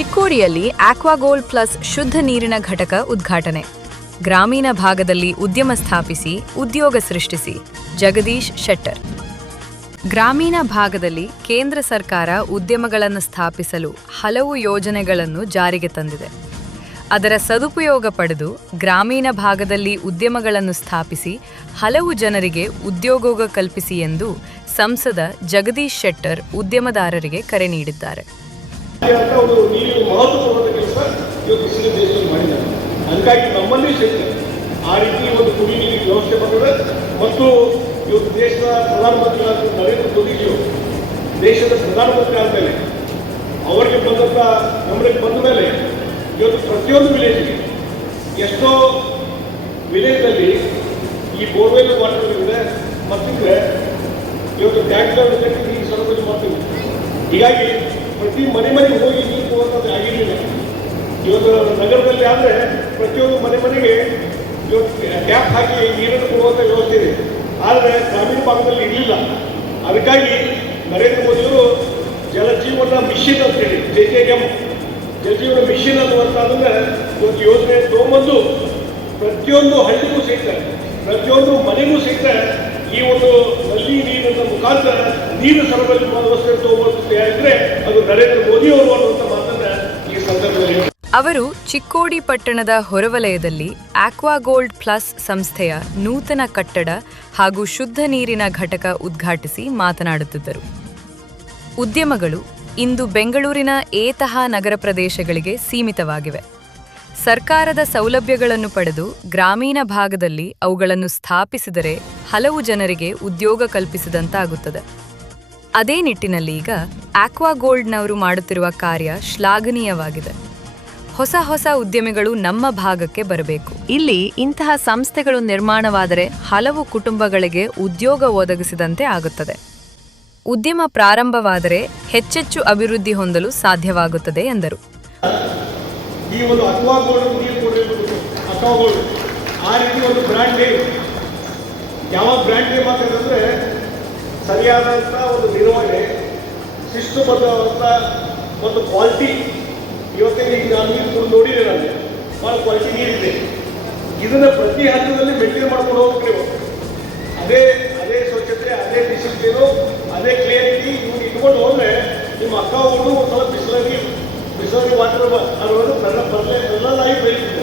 ಚಿಕ್ಕೋಡಿಯಲ್ಲಿ ಆಕ್ವಾಗೋಲ್ಡ್ plus ಶುದ್ಧ ನೀರಿನ ಘಟಕ ಉದ್ಘಾಟನೆ. ಗ್ರಾಮೀಣ ಭಾಗದಲ್ಲಿ ಉದ್ಯಮ ಸ್ಥಾಪಿಸಿ ಉದ್ಯೋಗ ಸೃಷ್ಟಿಸಿ. ಜಗದೀಶ್ ಶೆಟ್ಟರ್. ಗ್ರಾಮೀಣ ಭಾಗದಲ್ಲಿ ಕೇಂದ್ರ ಸರ್ಕಾರ ಉದ್ಯಮಗಳನ್ನು ಸ್ಥಾಪಿಸಲು ಹಲವು ಯೋಜನೆಗಳನ್ನು ಜಾರಿಗೆ ತಂದಿದೆ. ಅದರ ಸದುಪಯೋಗ ಪಡೆದು ಗ್ರಾಮೀಣ ಭಾಗದಲ್ಲಿ ಉದ್ಯಮಗಳನ್ನು ಸ್ಥಾಪಿಸಿ ಹಲವು ಜನರಿಗೆ ಉದ್ಯೋಗ ಕಲ್ಪಿಸಿ ಎಂದು ಸಂಸದ ಜಗದೀಶ್ ಶೆಟ್ಟರ್ ಉದ್ಯಮದಾರರಿಗೆ ಕರೆ ನೀಡಿದ್ದಾರೆ. ಹಾಗಾಗಿ ನಮ್ಮಲ್ಲಿ ಆ ರೀತಿ ಒಂದು ಕುಡಿಯುವ ನೀರಿನ ವ್ಯವಸ್ಥೆ ಮಾಡಿದ್ರೆ ಮತ್ತು ಇವತ್ತು ದೇಶದ ಪ್ರಧಾನಮಂತ್ರಿಗಳಾದ ನರೇಂದ್ರ ಮೋದಿಜಿಯು ದೇಶದ ಪ್ರಧಾನಮಂತ್ರಿ ಆದಮೇಲೆ ಅವರಿಗೆ ಬಂದಂಥ ಗಮನಕ್ಕೆ ಬಂದ ಮೇಲೆ ಇವತ್ತು ಪ್ರತಿಯೊಂದು ವಿಲೇಜ್ಗೆ ಎಷ್ಟೋ ವಿಲೇಜ್ನಲ್ಲಿ ಈ ಬೋರ್ವೆಲ್ ವಾಟರ್ ಇದೆ ಮತ್ತಿದ್ರೆ ಇವತ್ತು ಟ್ಯಾಂಕ್ಗಳನ್ನು ಕಟ್ಟಿ ಈ ಸರಬರಾಜು ಮಾಡ್ತೀವಿ. ಹೀಗಾಗಿ ಪ್ರತಿ ಮನೆಗೆ ಹೋಗಿ ನೀರು ಕೊಡುವಂಥದ್ದು ಆಗಿರಲಿಲ್ಲ. ಇವತ್ತು ನಗರದಲ್ಲಿ ಆದರೆ ಪ್ರತಿಯೊಂದು ಮನೆಗೆ ಇವತ್ತು ಟ್ಯಾಪ್ ಹಾಕಿ ನೀರನ್ನು ಕೊಡುವಂಥ ವ್ಯವಸ್ಥೆ ಇದೆ. ಆದರೆ ಗ್ರಾಮೀಣ ಭಾಗದಲ್ಲಿ ಇರಲಿಲ್ಲ. ಅದಕ್ಕಾಗಿ ನರೇಂದ್ರ ಮೋದಿಯವರು ಜಲಜೀವನ ಮಿಷನ್ ಅಂತೇಳಿ JJM ಜಲಜೀವನ ಮಿಷನ್ ಅನ್ನುವಂಥದ್ದನ್ನು ಇವತ್ತು ಯೋಜನೆ ತೊಗೊಂಬಂದು ಪ್ರತಿಯೊಂದು ಹಳ್ಳಿಗೂ ಸಹಿತ ಪ್ರತಿಯೊಂದು ಮನೆಗೂ ಸಹಿತ ಈ ಒಂದು ನಲ್ಲಿ ನೀರಿನ ಮುಖಾಂತರ ನೀರು ಸರಬರಾಜು ವ್ಯವಸ್ಥೆ ತೊಗೊಂಬಂದು ಹೇಳಿದ್ರೆ ಅದು ನರೇಂದ್ರ ಮೋದಿಯವರು ಅನ್ನುವಂಥ ಮಾತನ್ನು ಈ ಸಂದರ್ಭದಲ್ಲಿ ಅವರು ಚಿಕ್ಕೋಡಿ ಪಟ್ಟಣದ ಹೊರವಲಯದಲ್ಲಿ ಆಕ್ವಾಗೋಲ್ಡ್ ಪ್ಲಸ್ ಸಂಸ್ಥೆಯ ನೂತನ ಕಟ್ಟಡ ಹಾಗೂ ಶುದ್ಧ ನೀರಿನ ಘಟಕ ಉದ್ಘಾಟಿಸಿ ಮಾತನಾಡುತ್ತಿದ್ದರು. ಉದ್ಯಮಗಳು ಇಂದು ಬೆಂಗಳೂರಿನ ಏತಃ ನಗರ ಪ್ರದೇಶಗಳಿಗೆ ಸೀಮಿತವಾಗಿವೆ. ಸರ್ಕಾರದ ಸೌಲಭ್ಯಗಳನ್ನು ಪಡೆದು ಗ್ರಾಮೀಣ ಭಾಗದಲ್ಲಿ ಅವುಗಳನ್ನು ಸ್ಥಾಪಿಸಿದರೆ ಹಲವು ಜನರಿಗೆ ಉದ್ಯೋಗ ಕಲ್ಪಿಸಿದಂತಾಗುತ್ತದೆ. ಅದೇ ನಿಟ್ಟಿನಲ್ಲಿ ಈಗ ಆಕ್ವಾಗೋಲ್ಡ್ನವರು ಮಾಡುತ್ತಿರುವ ಕಾರ್ಯ ಶ್ಲಾಘನೀಯವಾಗಿದೆ. ಹೊಸ ಉದ್ಯಮಿಗಳು ನಮ್ಮ ಭಾಗಕ್ಕೆ ಬರಬೇಕು. ಇಲ್ಲಿ ಇಂತಹ ಸಂಸ್ಥೆಗಳು ನಿರ್ಮಾಣವಾದರೆ ಹಲವು ಕುಟುಂಬಗಳಿಗೆ ಉದ್ಯೋಗ ಒದಗಿಸಿದಂತೆ ಆಗುತ್ತದೆ. ಉದ್ಯಮ ಪ್ರಾರಂಭವಾದರೆ ಹೆಚ್ಚೆಚ್ಚು ಅಭಿವೃದ್ಧಿ ಹೊಂದಲು ಸಾಧ್ಯವಾಗುತ್ತದೆ ಎಂದರು. ಈ ಒಂದು ಅಕ್ವಾಗೋಲ್ಡ್ ನೀರು ಕೊಡಬೇಕು. ಅಕ್ವಾಗೋಲ್ಡ್ ಆ ರೀತಿ ಒಂದು ಬ್ರ್ಯಾಂಡ್ ನೇಮ್, ಯಾವ ಬ್ರ್ಯಾಂಡ್ ನೇಮ್ ಅಂತಂದ್ರೆ ಸರಿಯಾದಂಥ ಒಂದು ನಿರ್ವಹಣೆ, ಶಿಸ್ತುಬದ್ಧವಾದಂಥ ಒಂದು ಕ್ವಾಲಿಟಿ. ಇವತ್ತೇ ಈಗ ನಾನು ನೀರು ನೋಡಿದೆ, ನಾನು ಭಾಳ ಕ್ವಾಲಿಟಿ ನೀರಿದೆ. ಇದನ್ನು ಪ್ರತಿ ಹಂತದಲ್ಲಿ ಮೇಂಟೈನ್ ಮಾಡ್ಕೊಂಡು ಹೋಗ್ಬೇಕು ನೀವು. ಅದೇ ಸ್ವಚ್ಛತೆ, ಅದೇ ಡಿಸಿಪ್ಲಿನು, ಅದೇ ಕ್ಲಿಯರಿಟಿ ಇವ್ರು ಇಟ್ಕೊಂಡು ಹೋದರೆ ನಿಮ್ಮ ಅಕ್ವಾಗೋಲ್ಡು ಒಂದು ಸಲ ಬಿಸ್ಲರಿ ವಾಟರ್ ಅನ್ನೋದು ಬದಲಾಗಿ ಬೆಳೀತಿದೆ.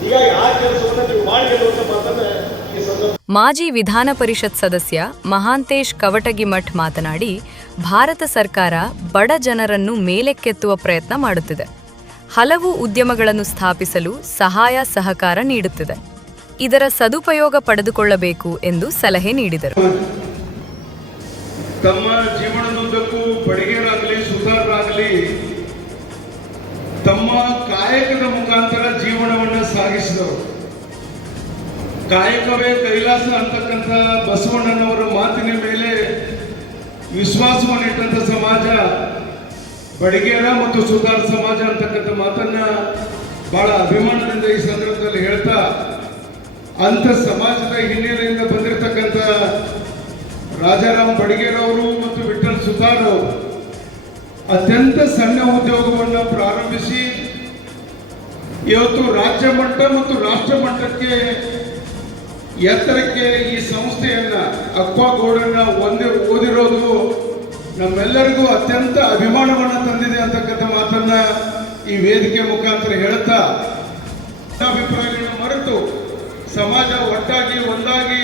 ಹೀಗಾಗಿ ಆ ಕೆಲಸವನ್ನು ನೀವು ಮಾಡಿ ಅನ್ನುವಂಥ ಮಾತನ್ನು ಈ ಸಂದರ್ಭ ಮಾಜಿ ವಿಧಾನ ಪರಿಷತ್ ಸದಸ್ಯ ಮಹಾಂತೇಶ್ ಕವಟಗಿಮಠ್ ಮಾತನಾಡಿ, ಭಾರತ ಸರ್ಕಾರ ಬಡ ಜನರನ್ನು ಮೇಲೆಕ್ಕೆತ್ತುವ ಪ್ರಯತ್ನ ಮಾಡುತ್ತಿದೆ. ಹಲವು ಉದ್ಯಮಗಳನ್ನು ಸ್ಥಾಪಿಸಲು ಸಹಾಯ ಸಹಕಾರ ನೀಡುತ್ತಿದೆ. ಇದರ ಸದುಪಯೋಗ ಪಡೆದುಕೊಳ್ಳಬೇಕು ಎಂದು ಸಲಹೆ ನೀಡಿದರು. ತಮ್ಮ ಜೀವನದುದ್ದಕ್ಕೂ ಬಡಿಗೇರಾಗಲಿ ಸುತಾರರಾಗಲಿ ತಮ್ಮ ಕಾಯಕದ ಮುಖಾಂತರ ಜೀವನವನ್ನು ಸಾಗಿಸಿದವರು. ಕಾಯಕವೇ ಕೈಲಾಸ ಅಂತಕ್ಕಂಥ ಬಸವಣ್ಣನವರ ಮಾತಿನ ಮೇಲೆ ವಿಶ್ವಾಸವನ್ನು ಇಟ್ಟಂಥ ಸಮಾಜ ಬಡಿಗೇರ ಮತ್ತು ಸುತಾರ ಸಮಾಜ ಅಂತಕ್ಕಂಥ ಮಾತನ್ನ ಬಹಳ ಅಭಿಮಾನದಿಂದ ಈ ಸಂದರ್ಭದಲ್ಲಿ ಹೇಳ್ತಾ, ಅಂಥ ಸಮಾಜದ ಹಿನ್ನೆಲೆಯಿಂದ ಬಂದಿರತಕ್ಕಂಥ ರಾಜಾರಾಮ್ ಬಡಿಗೇರ್ ಅವರು ಮತ್ತು ವಿಠಲ್ ಸುತಾರ್ ಅವರು ಅತ್ಯಂತ ಸಣ್ಣ ಉದ್ಯೋಗವನ್ನು ಪ್ರಾರಂಭಿಸಿ ಇವತ್ತು ರಾಜ್ಯ ಮಟ್ಟ ಮತ್ತು ರಾಷ್ಟ್ರ ಮಟ್ಟಕ್ಕೆ ಎತ್ತರಕ್ಕೆ ಈ ಸಂಸ್ಥೆಯನ್ನ ಅಕ್ವಾಗೋಲ್ಡನ್ನ ಓದಿರೋದು ನಮ್ಮೆಲ್ಲರಿಗೂ ಅತ್ಯಂತ ಅಭಿಮಾನವನ್ನು ತಂದಿದೆ ಅಂತಕ್ಕಂಥ ಮಾತನ್ನ ಈ ವೇದಿಕೆ ಮುಖಾಂತರ ಹೇಳ್ತಾ, ಅಭಿಪ್ರಾಯಗಳನ್ನು ಮರೆತು ಸಮಾಜ ಒಟ್ಟಾಗಿ ಒಂದಾಗಿ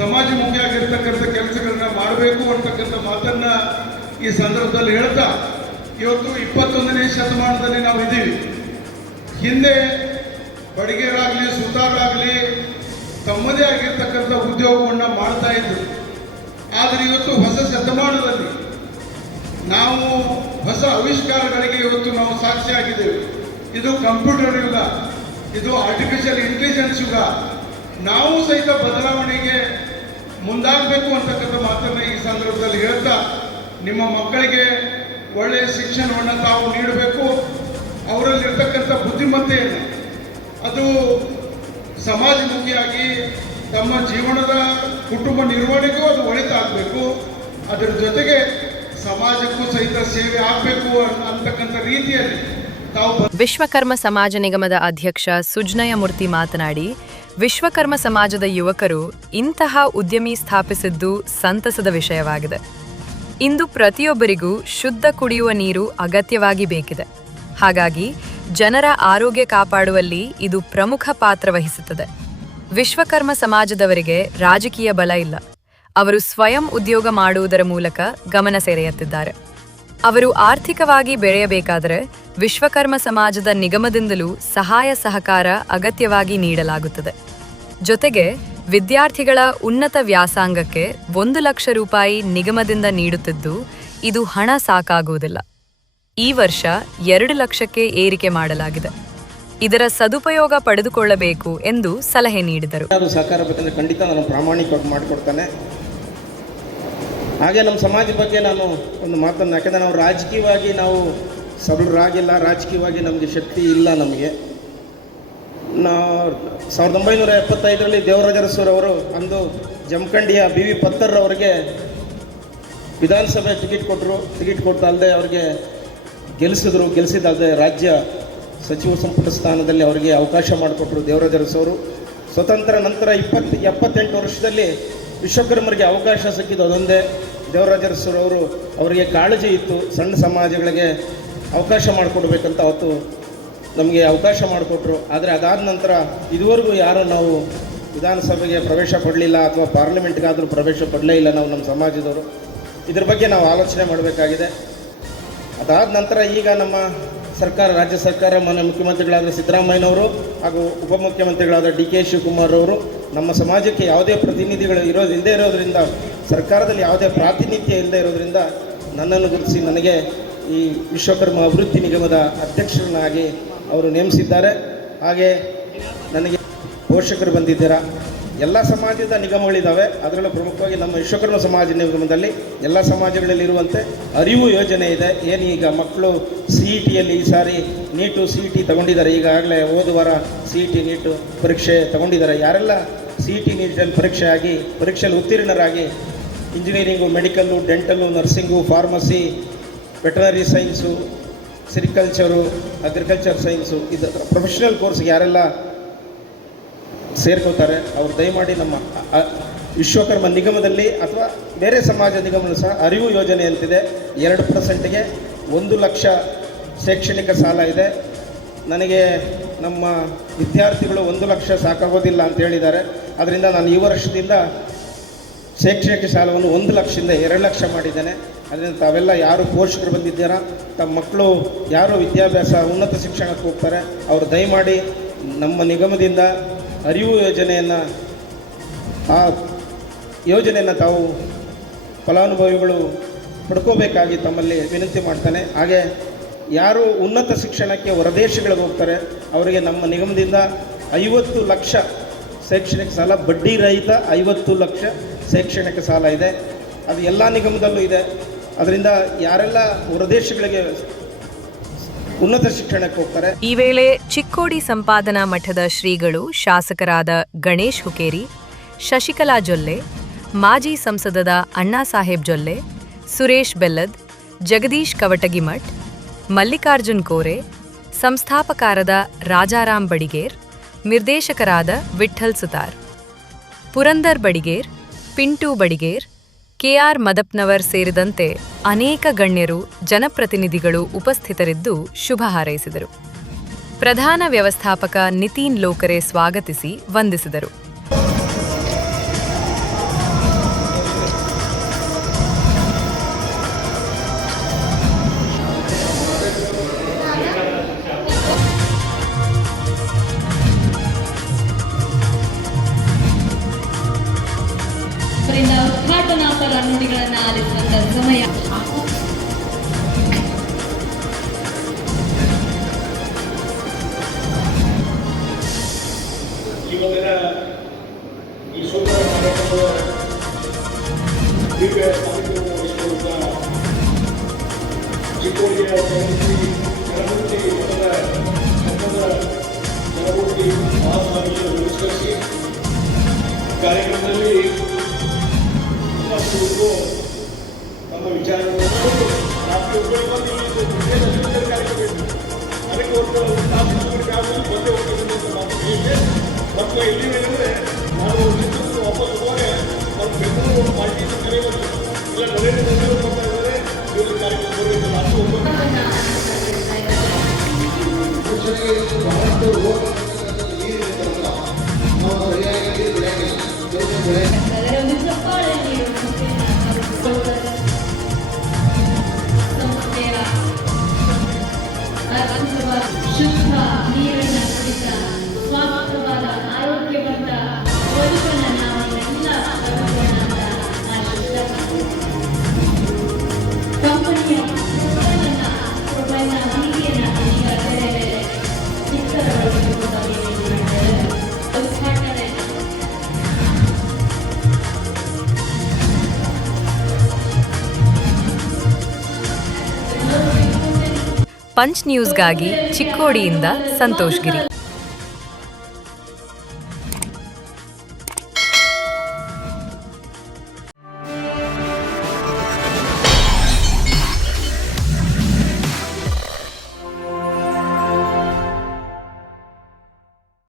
ಸಮಾಜಮುಖಿಯಾಗಿರ್ತಕ್ಕಂಥ ಕೆಲಸಗಳನ್ನ ಮಾಡಬೇಕು ಅಂತಕ್ಕಂಥ ಮಾತನ್ನ ಈ ಸಂದರ್ಭದಲ್ಲಿ ಹೇಳ್ತಾ, ಇವತ್ತು 21ನೇ ಶತಮಾನದಲ್ಲಿ ನಾವು ಇದ್ದೀವಿ. ಹಿಂದೆ ಬಡಿಗೇರಾಗಲಿ ಸುತಾರಾಗಲಿ ತಮ್ಮದೇ ಆಗಿರ್ತಕ್ಕಂಥ ಉದ್ಯೋಗವನ್ನು ಮಾಡ್ತಾ ಇದ್ರು. ಆದರೆ ಇವತ್ತು ಹೊಸ ಶತಮಾನದಲ್ಲಿ ನಾವು ಹೊಸ ಆವಿಷ್ಕಾರಗಳಿಗೆ ಇವತ್ತು ನಾವು ಸಾಕ್ಷಿಯಾಗಿದ್ದೇವೆ. ಇದು ಕಂಪ್ಯೂಟರ್ ಯುಗ, ಇದು ಆರ್ಟಿಫಿಷಿಯಲ್ ಇಂಟೆಲಿಜೆನ್ಸ್ ಯುಗ. ನಾವು ಸಹಿತ ಬದಲಾವಣೆಗೆ ಮುಂದಾಗಬೇಕು ಅಂತಕ್ಕಂಥ ಮಾತನ್ನು ಈ ಸಂದರ್ಭದಲ್ಲಿ ಹೇಳ್ತಾ, ನಿಮ್ಮ ಮಕ್ಕಳಿಗೆ ಒಳ್ಳೆಯ ಶಿಕ್ಷಣವನ್ನು ತಾವು ನೀಡಬೇಕು. ಅವರಲ್ಲಿರ್ತಕ್ಕಂಥ ಬುದ್ಧಿಮತ್ತೆಯನ್ನು ಅದು ಸಮಾಜಮುಖಿಯಾಗಿ ತಮ್ಮ ಜೀವನದ ಕುಟುಂಬ ನಿರ್ವಹಣೆಗೂ ಅದು ಒಳಿತಾಗಬೇಕು. ಅದರ ಜೊತೆಗೆ ಸಮಾಜಕ್ಕೂ ಸಹಿತ ಸೇವೆ ಆಗಬೇಕು ಅಂತಕ್ಕಂಥ ರೀತಿಯಲ್ಲಿ ತಾವು ವಿಶ್ವಕರ್ಮ ಸಮಾಜ ನಿಗಮದ ಅಧ್ಯಕ್ಷ ಸುಜ್ನಯ ಮೂರ್ತಿ ಮಾತನಾಡಿ, ವಿಶ್ವಕರ್ಮ ಸಮಾಜದ ಯುವಕರು ಇಂತಹ ಉದ್ಯಮಿ ಸ್ಥಾಪಿಸಿದ್ದು ಸಂತಸದ ವಿಷಯವಾಗಿದೆ. ಇಂದು ಪ್ರತಿಯೊಬ್ಬರಿಗೂ ಶುದ್ಧ ಕುಡಿಯುವ ನೀರು ಅಗತ್ಯವಾಗಿ ಬೇಕಿದೆ. ಹಾಗಾಗಿ ಜನರ ಆರೋಗ್ಯ ಕಾಪಾಡುವಲ್ಲಿ ಇದು ಪ್ರಮುಖ ಪಾತ್ರ ವಹಿಸುತ್ತದೆ. ವಿಶ್ವಕರ್ಮ ಸಮಾಜದವರಿಗೆ ರಾಜಕೀಯ ಬಲ ಇಲ್ಲ. ಅವರು ಸ್ವಯಂ ಉದ್ಯೋಗ ಮಾಡುವುದರ ಮೂಲಕ ಗಮನ ಸೆಳೆಯುತ್ತಿದ್ದಾರೆ. ಅವರು ಆರ್ಥಿಕವಾಗಿ ಬೆಳೆಯಬೇಕಾದರೆ ವಿಶ್ವಕರ್ಮ ಸಮಾಜದ ನಿಗಮದಿಂದಲೂ ಸಹಾಯ ಸಹಕಾರ ಅಗತ್ಯವಾಗಿ ನೀಡಲಾಗುತ್ತದೆ. ಜೊತೆಗೆ ವಿದ್ಯಾರ್ಥಿಗಳ ಉನ್ನತ ವ್ಯಾಸಂಗಕ್ಕೆ 1 ಲಕ್ಷ ರೂಪಾಯಿ ನಿಗಮದಿಂದ ನೀಡುತ್ತಿದ್ದು, ಇದು ಹಣ ಸಾಕಾಗುವುದಿಲ್ಲ. ಈ ವರ್ಷ 2 ಲಕ್ಷಕ್ಕೆ ಏರಿಕೆ ಮಾಡಲಾಗಿದೆ. ಇದರ ಸದುಪಯೋಗ ಪಡೆದುಕೊಳ್ಳಬೇಕು ಎಂದು ಸಲಹೆ ನೀಡಿದರು. ಸಹಕಾರ ಬೇಕಂದ್ರೆ ಖಂಡಿತ ನಾನು ಪ್ರಾಮಾಣಿಕವಾಗಿ ಮಾಡಿಕೊಡ್ತಾನೆ. ಹಾಗೆ ನಮ್ಮ ಸಮಾಜ ಬಗ್ಗೆ ನಾನು ಒಂದು ಮಾತನ್ನು, ಯಾಕೆಂದರೆ ನಾವು ರಾಜಕೀಯವಾಗಿ ನಾವು ಸಬಲರಾಗಿಲ್ಲ, ರಾಜಕೀಯವಾಗಿ ನಮಗೆ ಶಕ್ತಿ ಇಲ್ಲ. ನಮಗೆ 1975ರಲ್ಲಿ ದೇವರಾಜ ಅರಸರವರು ಅಂದು ಜಮಖಂಡಿಯ ಬಿ ವಿ ಪತ್ತರ್ ಅವರಿಗೆ ವಿಧಾನಸಭೆ ಟಿಕೆಟ್ ಕೊಟ್ಟರು. ಟಿಕೆಟ್ ಕೊಟ್ಟಲ್ಲದೆ ಅವ್ರಿಗೆ ಗೆಲ್ಲಿಸಿದಲ್ಲದೆ ರಾಜ್ಯ ಸಚಿವ ಸಂಪುಟ ಸ್ಥಾನದಲ್ಲಿ ಅವರಿಗೆ ಅವಕಾಶ ಮಾಡಿಕೊಟ್ರು ದೇವರಾಜ ಅರಸವರು. ಸ್ವತಂತ್ರ ನಂತರ 78 ವರ್ಷದಲ್ಲಿ ವಿಶ್ವಕರ್ಮರಿಗೆ ಅವಕಾಶ ಸಿಕ್ಕಿದ್ದು ಅದೊಂದೇ. ದೇವರಾಜ ಅರಸರವರು ಅವರಿಗೆ ಕಾಳಜಿ ಇತ್ತು, ಸಣ್ಣ ಸಮಾಜಗಳಿಗೆ ಅವಕಾಶ ಮಾಡಿಕೊಡ್ಬೇಕಂತ ಅವತ್ತು ನಮಗೆ ಅವಕಾಶ ಮಾಡಿಕೊಟ್ರು. ಆದರೆ ಅದಾದ ನಂತರ ಇದುವರೆಗೂ ಯಾರೂ ನಾವು ವಿಧಾನಸಭೆಗೆ ಪ್ರವೇಶ ಪಡಲಿಲ್ಲ, ಅಥವಾ ಪಾರ್ಲಿಮೆಂಟ್ಗಾದರೂ ಪ್ರವೇಶ ಪಡಲೇ ಇಲ್ಲ ನಾವು ನಮ್ಮ ಸಮಾಜದವರು. ಇದ್ರ ಬಗ್ಗೆ ನಾವು ಆಲೋಚನೆ ಮಾಡಬೇಕಾಗಿದೆ. ಅದಾದ ನಂತರ ಈಗ ನಮ್ಮ ಸರ್ಕಾರ, ರಾಜ್ಯ ಸರ್ಕಾರ, ಮಾನ್ಯ ಮುಖ್ಯಮಂತ್ರಿಗಳಾದ ಸಿದ್ದರಾಮಯ್ಯನವರು ಹಾಗೂ ಉಪಮುಖ್ಯಮಂತ್ರಿಗಳಾದ DK ಶಿವಕುಮಾರ್ ಅವರು ನಮ್ಮ ಸಮಾಜಕ್ಕೆ ಯಾವುದೇ ಪ್ರತಿನಿಧಿಗಳು ಇಲ್ಲದೇ ಇರೋದರಿಂದ, ಸರ್ಕಾರದಲ್ಲಿ ಯಾವುದೇ ಪ್ರಾತಿನಿಧ್ಯ ಇಲ್ಲದೆ ಇರೋದರಿಂದ ನನ್ನನ್ನು ಗುರುತಿಸಿ ನನಗೆ ಈ ವಿಶ್ವಕರ್ಮ ಅಭಿವೃದ್ಧಿ ನಿಗಮದ ಅಧ್ಯಕ್ಷರನ್ನಾಗಿ ಅವರು ನೇಮಿಸಿದ್ದಾರೆ. ಹಾಗೆ ನನಗೆ ಪೋಷಕರು ಬಂದಿದ್ದೀರಾ. ಎಲ್ಲ ಸಮಾಜದ ನಿಗಮಗಳಿದ್ದಾವೆ, ಅದರಲ್ಲೂ ಪ್ರಮುಖವಾಗಿ ನಮ್ಮ ವಿಶ್ವಕರ್ಮ ಸಮಾಜ ನಿಗಮದಲ್ಲಿ ಎಲ್ಲ ಸಮಾಜಗಳಲ್ಲಿರುವಂತೆ ಅರಿವು ಯೋಜನೆ ಇದೆ. ಏನೀಗ ಮಕ್ಕಳು CETಯಲ್ಲಿ ಈ ಸಾರಿ ನೀಟು CET ತಗೊಂಡಿದ್ದಾರೆ. ಈಗಾಗಲೇ ಹೋದ ವಾರ CET ನೀಟು ಪರೀಕ್ಷೆ ತಗೊಂಡಿದ್ದಾರೆ. ಯಾರೆಲ್ಲ CET ನೀಟಲ್ಲಿ ಪರೀಕ್ಷೆಯಲ್ಲಿ ಉತ್ತೀರ್ಣರಾಗಿ engineering, medical, dental, nursing, pharmacy, veterinary science, sericulture, agriculture science, ಇದು ಪ್ರೊಫೆಷನಲ್ ಕೋರ್ಸ್ಗೆ ಯಾರೆಲ್ಲ ಸೇರ್ಕೋತಾರೆ ಅವರು ದಯಮಾಡಿ ನಮ್ಮ ವಿಶ್ವಕರ್ಮ ನಿಗಮದಲ್ಲಿ ಅಥವಾ ಬೇರೆ ಸಮಾಜ ನಿಗಮಗಳು ಸಹ ಅರಿವು ಯೋಜನೆ ಅಂತಿದೆ. 2%ಗೆ 1 ಲಕ್ಷ ಶೈಕ್ಷಣಿಕ ಸಾಲ ಇದೆ. ನನಗೆ ನಮ್ಮ ವಿದ್ಯಾರ್ಥಿಗಳು 1 ಲಕ್ಷ ಸಾಕಾಗೋದಿಲ್ಲ ಅಂತ ಹೇಳಿದ್ದಾರೆ. ಅದರಿಂದ ನಾನು ಈ ವರ್ಷದಿಂದ ಶೈಕ್ಷಣಿಕ ಸಾಲವನ್ನು 1 ಲಕ್ಷದಿಂದ 2 ಲಕ್ಷ ಮಾಡಿದ್ದೇನೆ. ಅದರಿಂದ ತಾವೆಲ್ಲ ಯಾರು ಪೋಷಕರು ಬಂದಿದ್ದೀರಾ, ತಮ್ಮ ಮಕ್ಕಳು ಯಾರು ವಿದ್ಯಾಭ್ಯಾಸ ಉನ್ನತ ಶಿಕ್ಷಣಕ್ಕೆ ಹೋಗ್ತಾರೆ, ಅವರು ದಯಮಾಡಿ ನಮ್ಮ ನಿಗಮದಿಂದ ಅರಿವು ಯೋಜನೆಯನ್ನು ತಾವು ಫಲಾನುಭವಿಗಳು ಪಡ್ಕೋಬೇಕಾಗಿ ತಮ್ಮಲ್ಲಿ ವಿನಂತಿ ಮಾಡ್ತಾನೆ. ಹಾಗೆ ಯಾರು ಉನ್ನತ ಶಿಕ್ಷಣಕ್ಕೆ ಹೊರದೇಶಗಳಿಗೆ ಹೋಗ್ತಾರೆ ಅವರಿಗೆ ನಮ್ಮ ನಿಗಮದಿಂದ 50 ಲಕ್ಷ ಶೈಕ್ಷಣಿಕ ಸಾಲ, ಬಡ್ಡಿ ರಹಿತ 50 ಲಕ್ಷ ಶೈಕ್ಷಣಿಕ ಸಾಲ ಇದೆ. ಅದು ಎಲ್ಲ ನಿಗಮದಲ್ಲೂ ಇದೆ. ಅದರಿಂದ ಯಾರೆಲ್ಲ ಹೊರದೇಶಗಳಿಗೆ ಉನ್ನತ ಶಿಕ್ಷಣಕ್ಕೆ ಹೋಗ್ತಾರೆ. ಈ ವೇಳೆ ಚಿಕ್ಕೋಡಿ ಸಂಪಾದನಾ ಮಠದ ಶ್ರೀಗಳು ಶಾಸಕರಾದ ಗಣೇಶ್ ಹುಕೇರಿ, ಶಶಿಕಲಾ ಜೊಲ್ಲೆ, ಮಾಜಿ ಸಂಸದದ ಅಣ್ಣಾಸಾಹೇಬ್ ಜೊಲ್ಲೆ, ಸುರೇಶ್ ಬೆಲ್ಲದ್, ಜಗದೀಶ್ ಕವಟಗಿಮಠ್, ಮಲ್ಲಿಕಾರ್ಜುನ್ ಕೋರೆ, ಸಂಸ್ಥಾಪಕರಾದ ರಾಜಾರಾಮ್ ಬಡಿಗೇರ್, ನಿರ್ದೇಶಕರಾದ ವಿಠ್ಠಲ್ ಸುತಾರ್, ಪುರಂದರ್ ಬಡಿಗೇರ್, ಪಿಂಟು ಬಡಿಗೇರ್, KR ಮದಪ್ನವರ್ ಸೇರಿದಂತೆ ಅನೇಕ ಗಣ್ಯರು, ಜನಪ್ರತಿನಿಧಿಗಳು ಉಪಸ್ಥಿತರಿದ್ದು ಶುಭ ಹಾರೈಸಿದರು. ಪ್ರಧಾನ ವ್ಯವಸ್ಥಾಪಕ ನಿತೀನ್ ಲೋಕರೆ ಸ್ವಾಗತಿಸಿ ವಂದಿಸಿದರು. ಉದ್ಘಾಟನಾಪರ ನುಡಿಗಳನ್ನು ಆಲಿಸುವಂತ ಸಮಯ. ಇವತ್ತಿನ ಈ ಸುಂದರ ಕಾರ್ಯಕ್ರಮದ ದಿವ್ಯ ಕಾರ್ಯಕ್ರಮ ವಹಿಸಿಕೊಳ್ಳುತ್ತ ಚಿಕ್ಕೋಡಿಯ ಜನಮೂರ್ತಿ ಮಠದ ಜನಮೂರ್ತಿ ಮಹಾಸ್ವಾಮಿಯನ್ನು ನಮಸ್ಕರಿಸಿ ಕಾರ್ಯಕ್ರಮದಲ್ಲಿ ನಮ್ಮ ವಿಚಾರಗಳನ್ನು ರಾತ್ರಿ ಕಾರ್ಯಕ್ರಮ ಎಲ್ಲಿವೆ ಅಂದರೆ ನಾನು ಚಿತ್ರದುರ್ಗ ವಾಪಸ್ ಹೋಗುವಾಗ ನಾನು ಬೆಂಗಳೂರು ಒಂದು ಪಾರ್ಟಿ ಕರೆಯುವುದು ಇಲ್ಲ ನರೇಂದ್ರ ಮೋದಿ ಅವರು ಬರ್ತಾ ಇದ್ದಾರೆ ಇವರು ಕಾರ್ಯಕ್ರಮ ಬರಬೇಕಲ್ಲ ಅದು ಒಂದು ಚಪ್ಪಾಳೆ ಸಂಸ್ಥೆಯ ಅದ್ಭುತವಾದ ಶುದ್ಧ ನೀರನ್ನ ಕುಡಿತ ಸ್ವಾಸ್ಥ್ಯವಾದ ಆರೋಗ್ಯವಂತ ಬದುಕನ್ನ ನಾವೆಲ್ಲ ಪಡೆಯೋಣ ಅಂತ ಆಶಿಸ್ತಾ ಕಂಪನಿಯ ಪ್ರೊಫೈಲ್ನ ನೀತಿಯನ್ನ ಈಗ ತೆರೆ ಚಿಕ್ಕದರೊಳಗೆ ಉದ್ಘಾಟನೆ ಪಂಚ್ ನ್ಯೂಸ್ಗಾಗಿ ಚಿಕ್ಕೋಡಿಯಿಂದ ಸಂತೋಷ್ ಗಿರಿ.